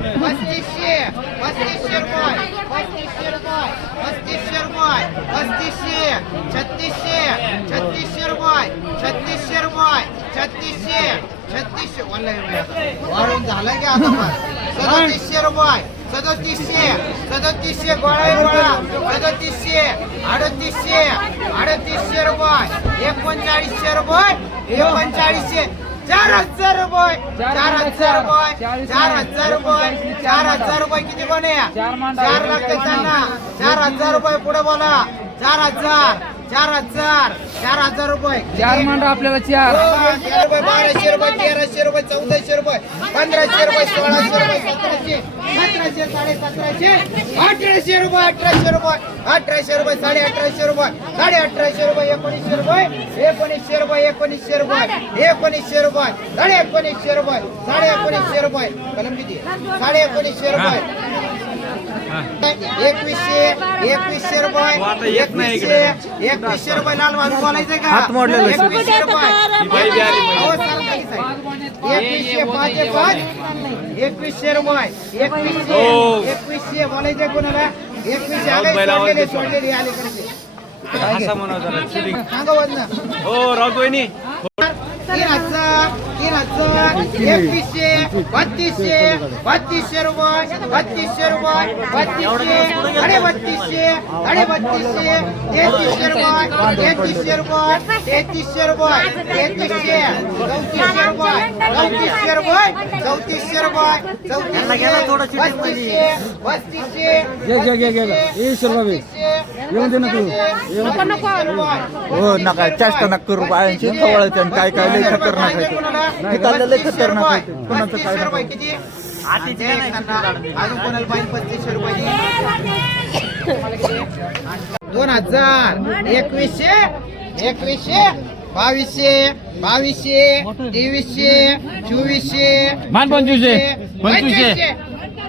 पस्तीसशे पस्तीसशे रुपये पस्तीसशे रुपये पस्तीसशे रुपये पस्तीसशे छत्तीसशे छत्तीसशे रुपये छत्तीसशे रुपये छत्तीसशे छत्तीसशे वाढून झालं की आता पण? सदतीसशे रुपये सदतीसशे सदतीसशे गोळा गोळा सदतीसशे अडतीसशे अडतीसशे रुपये एकोणचाळीसशे रुपये एकोणचाळीसशे चार हजार रुपये. चार हजार रुपये. चार हजार रुपये. चार हजार रुपये किती कोण? चार त्यांना. चार हजार रुपये पुढे बोला. चार हजार. चार हजार चार हजार रुपये. चार मांडा आपल्याला चार. तेराशे रुपये बाराशे रुपये तेराशे रुपये चौदाशे रुपये पंधराशे रुपये सोळाशे रुपये सतराशे सतराशे साडे सतराशे अठराशे रुपये अठराशे रुपये अठराशे रुपये साडे अठराशे रुपये साडे अठराशे रुपये एकोणीसशे रुपये एकोणीसशे रुपये एकोणीसशे रुपये एकोणीसशे रुपये साडे एकोणीसशे रुपये साडे एकोणीसशे रुपये कलम किती? साडे एकोणीसशे रुपये. एकवीसशे एकवीसशे रुपये एकवीसशे एकवीसशे रुपये लाल बोलायचंय का? हात मोडलेलं आहे. एकवीसशे रुपये. अहो, सरकारी साहेब. एकवीसशे पाच एक पाच. एकवीसशे रुपये. एकवीसशे एकवीसशे बोलायचंय कोणाला? एकवीसशे आले सोडलेले सोडलेले आले कडचे सांगा वजन. हो रावतोयनी तीन हजार तीन हजार एकवीसशे बत्तीसशे बत्तीसशे रुपये बत्तीसशे रुपये बत्तीसशे साडे बत्तीसशे साडे बत्तीसशे तेहतीसशे रुपये तेहतीसशे रुपये तेहतीसशे रुपये तेहतीसशे चौतीसशे रुपये चौतीसशे रुपये चौतीसशे रुपये चौतीसशे पस्तीसशे पस्तीसशे घे, घे, घे, घे. ए, शर्मा बे. येऊन दे ना तू. हो नका. चेष्टा नका करू. बायांची खवळायचं काय काय लय खतरनाक आहे. हे चाललं लय खतरनाक आहे. कोणाचं काय. किती? अजून कोणाला पाहिजे पस्तीसशे रुपये दोन हजार. एकवीसशे एकवीसशे बावीसशे बावीसशे तेवीसशे चोवीसशे मान पंचवीसशे. पंचवीसशे.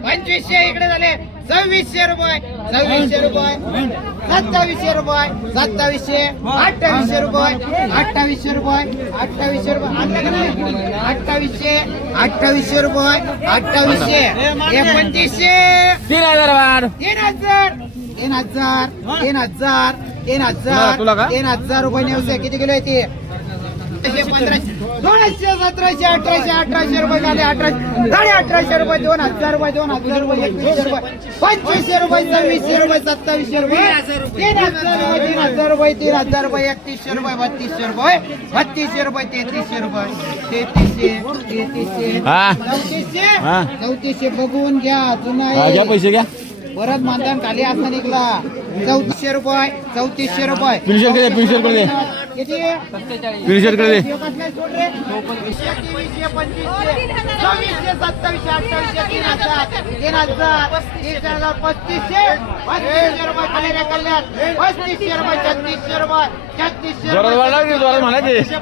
पंचवीसशे इकडे झाले. सव्वीसशे रुपये सव्वीसशे रुपये सत्तावीसशे रुपये सत्तावीसशे अठ्ठावीसशे रुपये अठ्ठावीसशे रुपये अठ्ठावीसशे रुपये? अठ्ठावीसशे अठ्ठावीसशे रुपये अठ्ठावीसशे. एकोणतीसशे तीन हजार तीन हजार. तीन हजार. तीन हजार. तीन हजार? तीन हजार रुपये नेवसे किती किलो आहे ते पंधराशे सोळाशे सतराशे अठराशे अठराशे रुपये झाले अठराशे साडे अठराशे रुपये दोन हजार रुपये दोन हजार रुपये एकवीसशे रुपये पंचवीसशे रुपये सव्वीसशे रुपये सत्तावीसशे रुपये तीन हजार रुपये तीन हजार रुपये तीन हजार रुपये एकतीसशे रुपये बत्तीसशे रुपये बत्तीसशे रुपये तेहतीसशे रुपये तेहतीसशे तेहतीसशे. चौतीसशे. चौतीसशे बघून घ्या जुना. पैसे घ्या परत मानधन खाली असं निघला चौतीसशे रुपये चौतीसशे रुपये. फिनिशरकडे फिनिशरकडे किती? कडे पंचवीसशे सव्वीसशे सत्तावीसशे अठ्ठावीसशे तीन हजार तीन हजार तीस हजार पस्तीसशे. पस्तीसशे रुपये खाली कल्याण. पस्तीसशे रुपये छत्तीसशे रुपये छत्तीसशे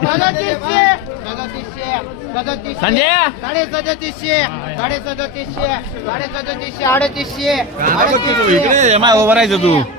सदतीसशे सदतीसशे सदतीसशे संजय! साडे सदतीसशे साडे सदतीसशे साडे सदतीसशे अडतीसशे इकडे माय उभं राहायचं तू.